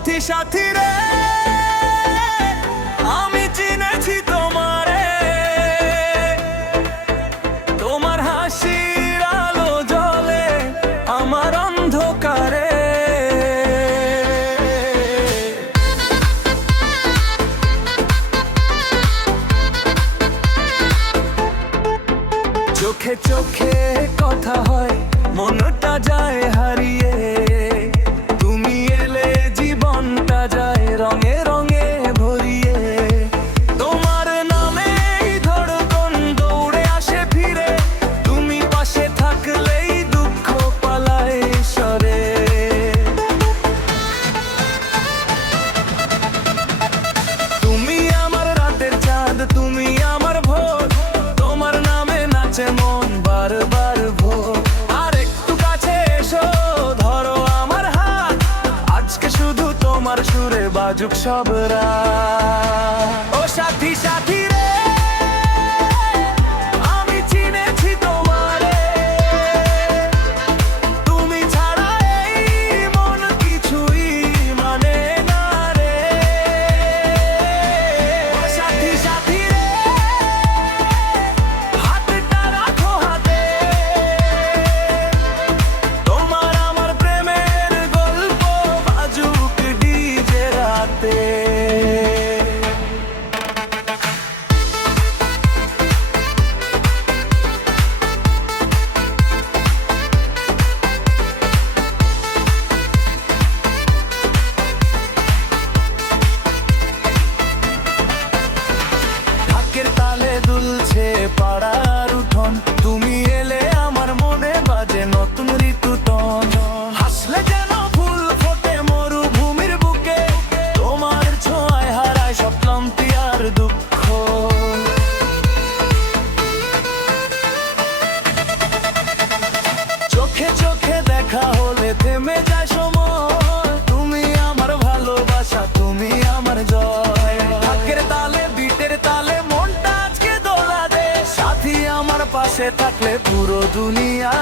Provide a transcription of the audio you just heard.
সাথী সাথী রে, আমি চিনেছি তোমারে, তোমার হাসির আলো জ্বলে আমার অন্ধকারে। চোখে চোখে কথা হয়, মনটা যায় হারিয়ে, তুমি এলে জীবনটা যায় রঙে রঙে ভরিয়ে। তোমার নামে ধড়কন দৌড়ে আসে ফিরে, তুমি পাশে থাকলেই দুঃখ পালায় সরে। তুমি আমার রাতের চাঁদ, তুমি আমার ভোর, তোমার নামে নাচে মন বারবার ভোর। আর একটু কাছে এসো, ধরো আমার হাত, আজকে শুধু তোমার সুরে বাজুক সব রাত। ও সাথী সাথী রে, আমি চিনেছি তোমারে, তুমি ছাড়া এই মন কিছুই মানে না রে। ও সাথী সাথী রে, হাতটা রাখো হাতে, তোমার আমার প্রেমের গল্প বাজুক ডিজে রাতে। ঢাকের তালে দুলছে পাড়ার উঠোন, তুমি এলে আমার মনে বাজে নতুন ঋতুটন। হাসলে যেন ফুল ফোটে মরুভূমির বুকে, তোমার ছোঁয়ায় হারায় সব ক্লান্তি আর দুঃখ। চোখে চোখে দেখা হলে থেমে যায় সময়, তুমি আমার ভালোবাসা, তুমি আমার জয়। ঢাকের তালে বিটের তালে মনটা আজকে দোলা দে, সাথী আমার পাশে থাকলে পুরো দুনিয়া